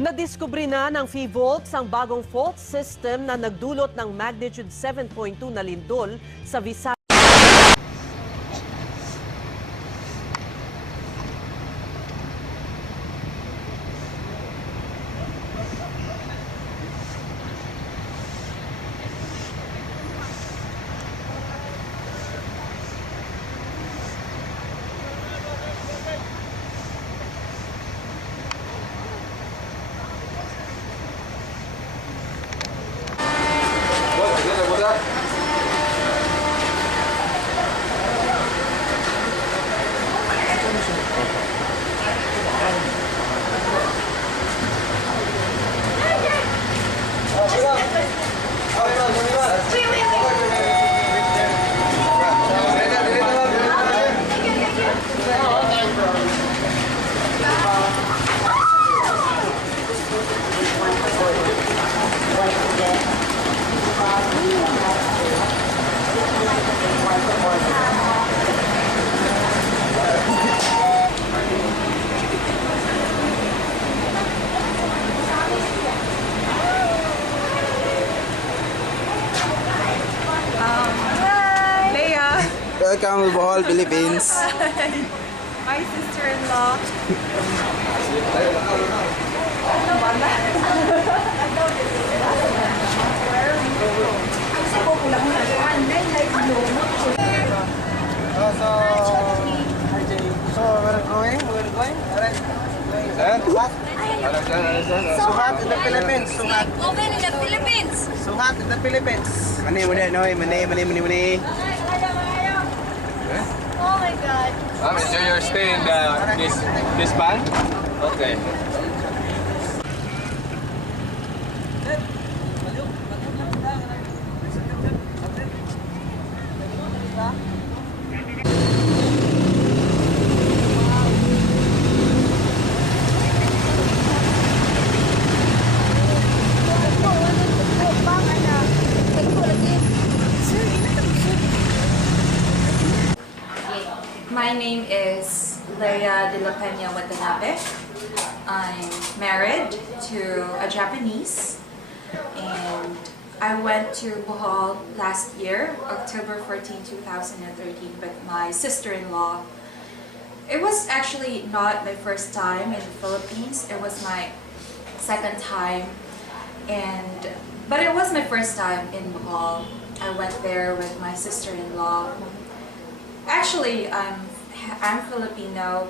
Nadiskubre na ng PHIVOLTS ang bagong fault system na nagdulot ng magnitude 7.2 na lindol sa Visayas. Welcome to Bohol, Philippines. My sister-in-law. So we're going. Alright. Suhat in the Philippines. Suhat. Open in the Philippines. Suhat in the Philippines. Mani. Oh my God. Enjoy your stay in this band? Okay. My name is Leia de la Peña Watanabe. I'm married to a Japanese, and I went to Bohol last year, October 14, 2013, with my sister-in-law. It was actually not my first time in the Philippines. It was my second time, but it was my first time in Bohol. I went there with my sister-in-law. Actually, I'm Filipino,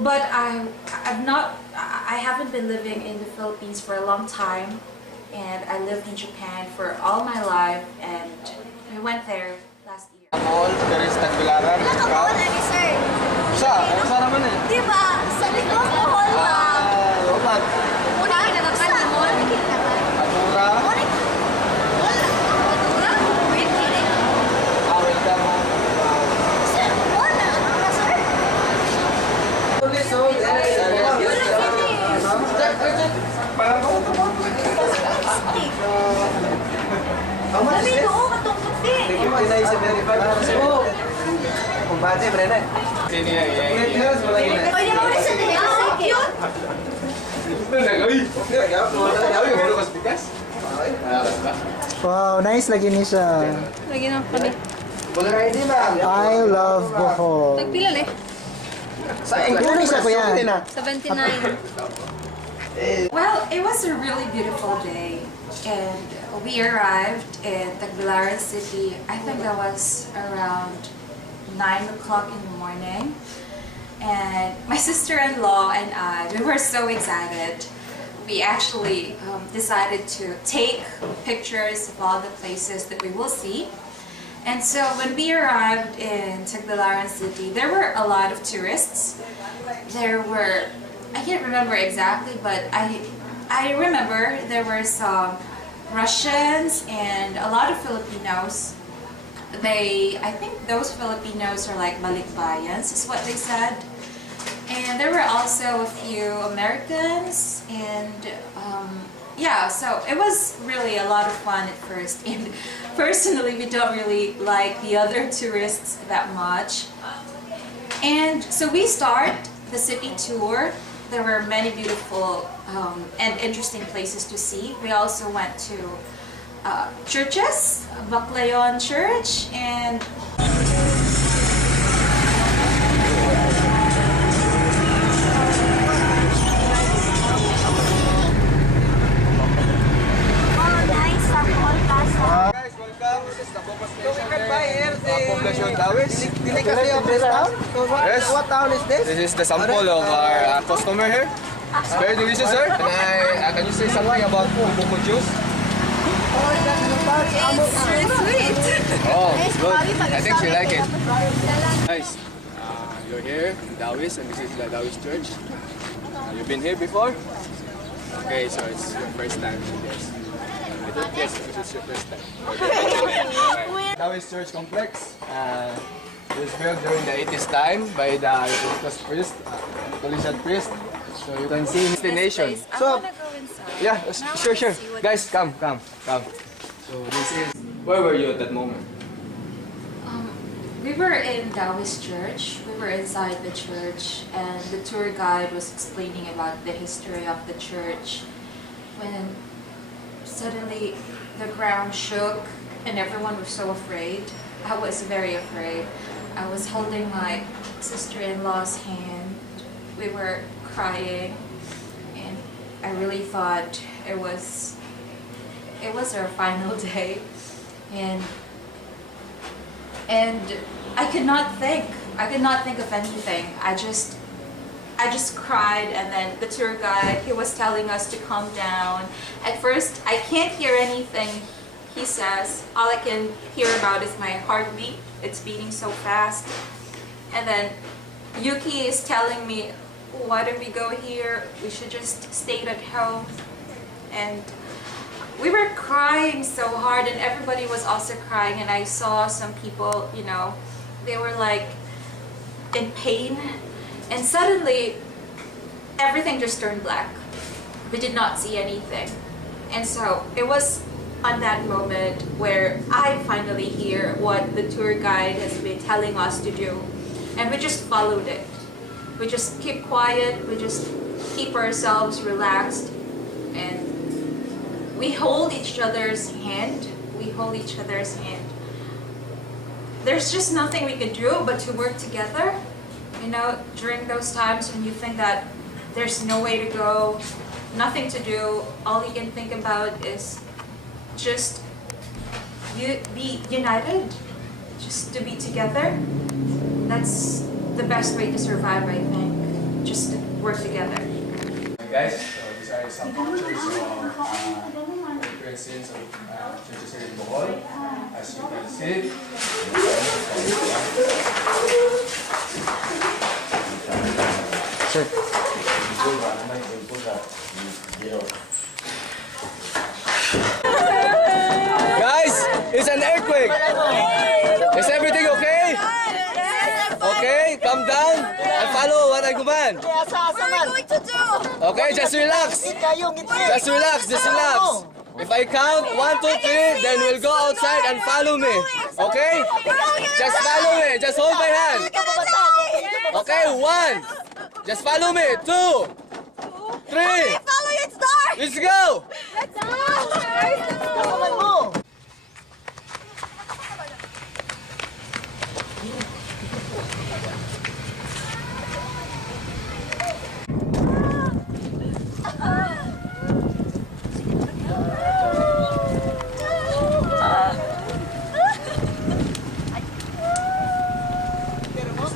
but I haven't been living in the Philippines for a long time, and I lived in Japan for all my life, and we went there last year. Bohol, Perez, Tagbilaran. sir. Sa naman eh. Diba? Sa likod Bohol lang. Roman. Una kinakakan ni mo. Atura. Kumbate, Brenda. Sini ya. Pwede mo rin sa cute. Wow, nice lagi ni siya. Lagi na kami. I love Bohol. Nagpila eh. Ano siya kuya? 79. Well, it was a really beautiful day, and we arrived in Tagbilaran City. I think that was around 9 o'clock in the morning, and my sister-in-law and I, we were so excited. We actually decided to take pictures of all the places that we will see. And so when we arrived in Tagbilaran City, there were a lot of tourists. There were, I can't remember exactly, but I remember there were some Russians and a lot of Filipinos. I think those Filipinos are like balikbayans, is what they said. And there were also a few Americans, and yeah, so it was really a lot of fun at first. And personally, we don't really like the other tourists that much. And so we start the city tour, there were many beautiful and interesting places to see. We also went to churches, Baclayon Church, and Guys, welcome. This is the Bocas Station here. Poblacion Dawis. Dili kasi of this town? Yes. What town is this? This is the sample of our customer here. It's very delicious, sir. Can you say something about buko juice? it's really sweet. Oh, good. I think she like it. Nice. You're here in Dawis, and this is the Dawis Church. You've been here before? Okay, so it's your first time, I guess. I don't guess this is your first time. Okay. Dawis Church Complex. It was built during the 80s time by the Catholic priest. So you can see his destination. I So, wanna go inside. yeah, sure. Guys, come. So this is... Where were you at that moment? We were in Dawis Church. We were inside the church, and the tour guide was explaining about the history of the church. When suddenly the ground shook and everyone was so afraid. I was very afraid. I was holding my sister-in-law's hand. We were crying, and I really thought it was our final day, and I could not think of anything. I just cried, and then the tour guide, he was telling us to calm down. At first, I can't hear anything he says. All I can hear about is my heartbeat. It's beating so fast. And then Yuki is telling me, why don't we go here? We should just stay at home. And we were crying so hard, and everybody was also crying, and I saw some people, you know, they were like in pain, and suddenly everything just turned black. We did not see anything. And so it was on that moment where I finally hear what the tour guide has been telling us to do, and we just followed it. We just keep quiet, we just keep ourselves relaxed, and we hold each other's hand. There's just nothing we can do but to work together. You know, during those times when you think that there's no way to go, nothing to do, all you can think about is just be united, just to be together. That's the best way to survive, I think. Just to work together. Hey guys, so these are some pictures of different scenes of churches here in Bohol. As you can see, guys, it's an earthquake. Is everything okay? Okay, calm down and follow what I command. What are we going to do? Okay, just relax. Just relax. If I count 1, 2, 3, then we'll go outside and follow me. Okay? Just follow me. Just hold my hand. Okay, 1. Just follow me. 2, 3. Follow you, it's dark! Let's go. Let's go!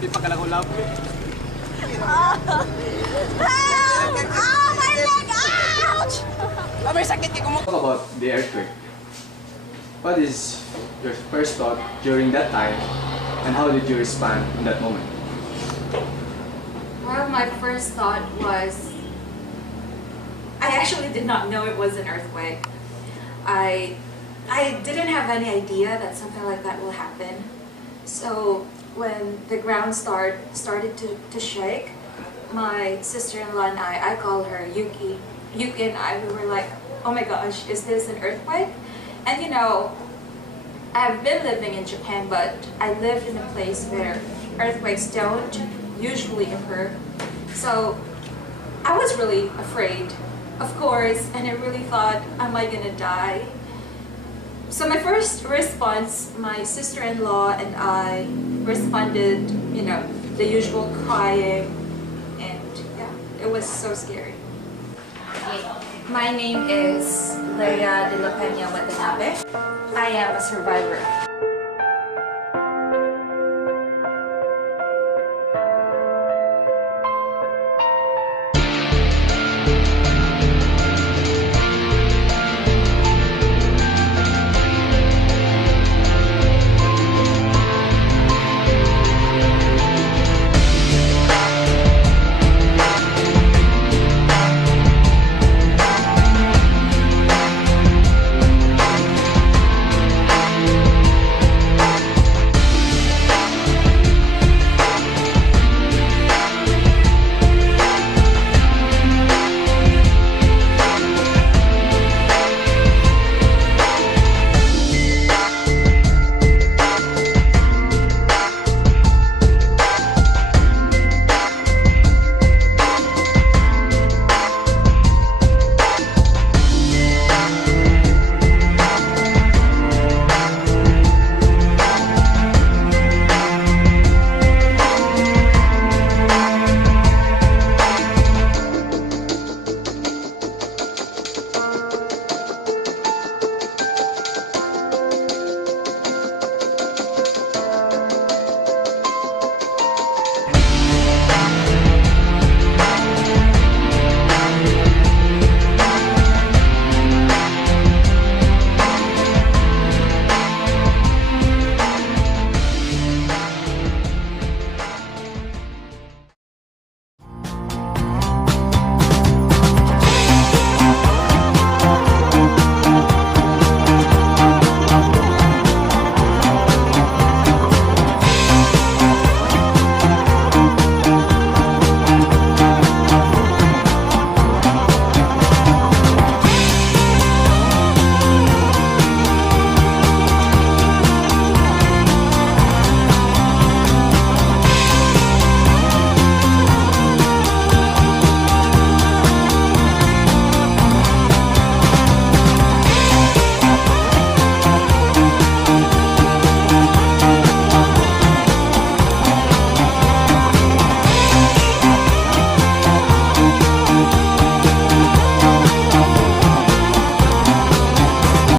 Hindi pa kalagulap eh. Oh, my leg! Ouch! Talk about the earthquake. What is your first thought during that time, and how did you respond in that moment? Well, my first thought was, I actually did not know it was an earthquake. I didn't have any idea that something like that will happen. So when the ground started to shake, my sister-in-law and I call her Yuki and I, we were like, oh my gosh, is this an earthquake? And you know, I've been living in Japan, but I lived in a place where earthquakes don't usually occur. So I was really afraid, of course, and I really thought, am I gonna die? So my first response, my sister-in-law and I responded, you know, the usual crying, and yeah, it was so scary. My name is Leia de la Peña Watanabe. I am a survivor.